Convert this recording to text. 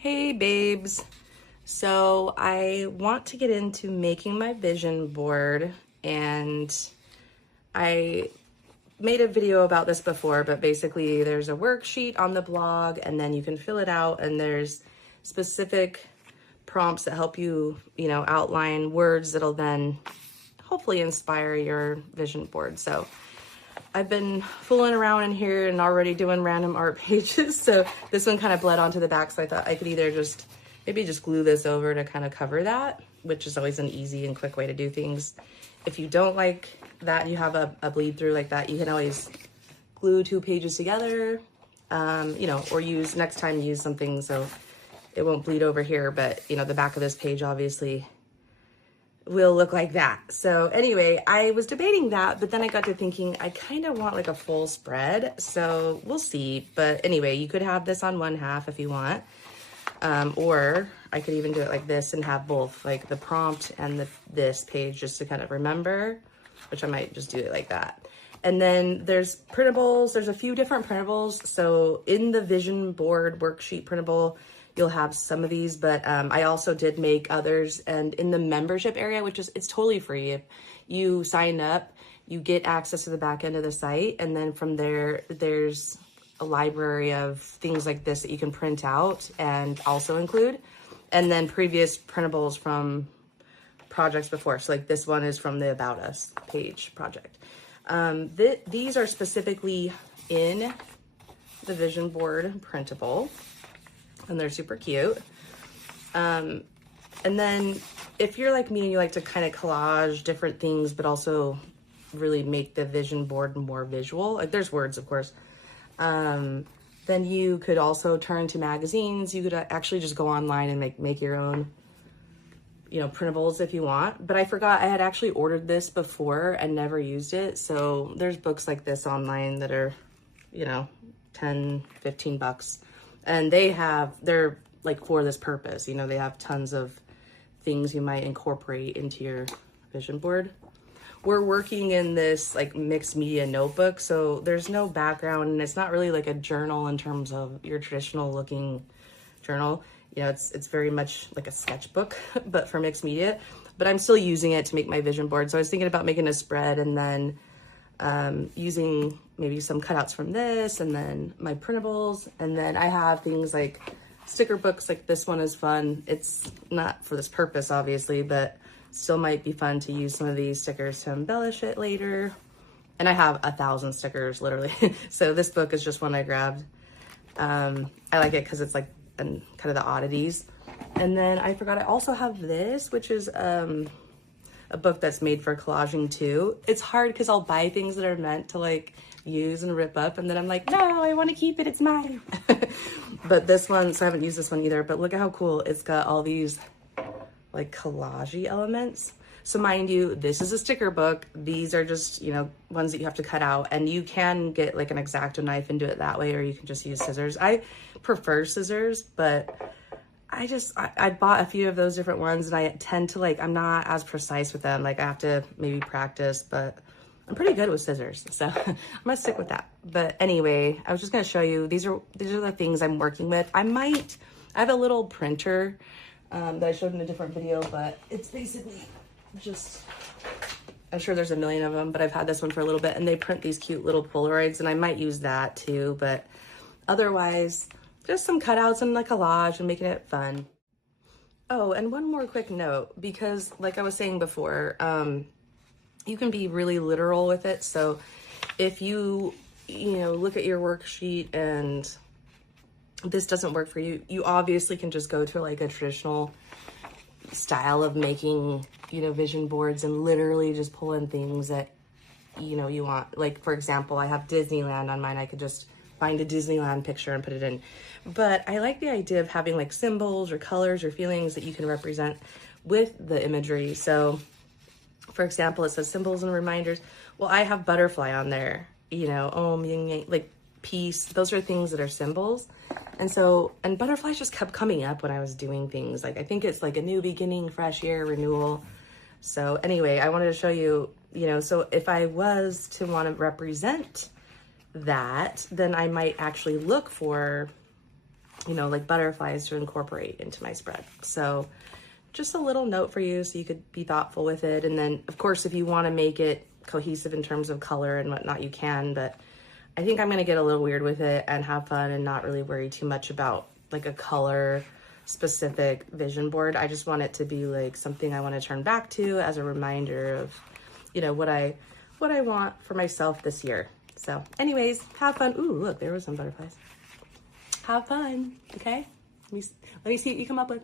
Hey babes. So I want to get into making my vision board, and I made a video about this before, but basically there's a worksheet on the blog and then you can fill it out, and there's specific prompts that help you, outline words that'll then hopefully inspire your vision board. So I've been fooling around in here and already doing random art pages. So this one kind of bled onto the back. So I thought I could either maybe just glue this over to kind of cover that, which is always an easy and quick way to do things. If you don't like that, you have a bleed through like that, you can always glue 2 pages together, or next time use something so it won't bleed over here. But, the back of this page obviously will look like that. So anyway, I was debating that, but then I got to thinking I kind of want like a full spread, so we'll see. But anyway, you could have this on one half if you want, or I could even do it like this and have both, like the prompt and this page, just to kind of remember, which I might just do it like that. And then there's printables. There's a few different printables. So in the vision board worksheet printable, you'll have some of these, but I also did make others. And in the membership area, it's totally free. If you sign up, you get access to the back end of the site. And then from there, there's a library of things like this that you can print out and also include. And then previous printables from projects before. So like this one is from the About Us page project. These are specifically in the vision board printable, and they're super cute. And then if you're like me and you like to kind of collage different things, but also really make the vision board more visual, like there's words, of course, then you could also turn to magazines. You could actually just go online and make your own, printables if you want. But I forgot I had actually ordered this before and never used it. So there's books like this online that are, 10, 15 bucks. And they're like for this purpose, they have tons of things you might incorporate into your vision board. We're working in this like mixed media notebook, so there's no background, and it's not really like a journal in terms of your traditional looking journal. It's very much like a sketchbook, but for mixed media. But I'm still using it to make my vision board. So I was thinking about making a spread and then using maybe some cutouts from this, and then my printables. And then I have things like sticker books, like this one is fun. It's not for this purpose, obviously, but still might be fun to use some of these stickers to embellish it later. And I have 1,000 stickers, literally. So this book is just one I grabbed. I like it because it's like kind of the oddities. And then I forgot I also have this, which is a book that's made for collaging too. It's hard because I'll buy things that are meant to like use and rip up, and then I'm like, no, I want to keep it, it's mine. But this one, so I haven't used this one either, but look at how cool it's got all these like collage-y elements. So mind you, this is a sticker book. These are just, ones that you have to cut out, and you can get like an X-Acto knife and do it that way, or you can just use scissors. I prefer scissors, but I bought a few of those different ones, and I tend to I'm not as precise with them. Like I have to maybe practice, but I'm pretty good with scissors. So I'm gonna stick with that. But anyway, I was just gonna show you, these are the things I'm working with. I have a little printer that I showed in a different video, but it's basically just, I'm sure there's a million of them, but I've had this one for a little bit, and they print these cute little Polaroids, and I might use that too. But otherwise, just some cutouts and like collage and making it fun. Oh, and one more quick note, because like I was saying before, you can be really literal with it. So if you look at your worksheet and this doesn't work for you, you obviously can just go to like a traditional style of making, vision boards, and literally just pull in things that, you want. Like, for example, I have Disneyland on mine. I could just find a Disneyland picture and put it in. But I like the idea of having like symbols or colors or feelings that you can represent with the imagery. So for example, it says symbols and reminders. Well, I have butterfly on there, om, yin, yang, like peace. Those are things that are symbols. And butterflies just kept coming up when I was doing things. Like, I think it's like a new beginning, fresh year, renewal. So anyway, I wanted to show you, so if I was to want to represent that, then I might actually look for you know, like butterflies to incorporate into my spread. So just a little note for you so you could be thoughtful with it. And then of course, if you want to make it cohesive in terms of color and whatnot, you can, but I think I'm going to get a little weird with it and have fun and not really worry too much about like a color specific vision board. I just want it to be like something I want to turn back to as a reminder of, you know, what I want for myself this year. So anyways, have fun. Ooh, look, there were some butterflies. Have fun, okay? Let me see what you come up with.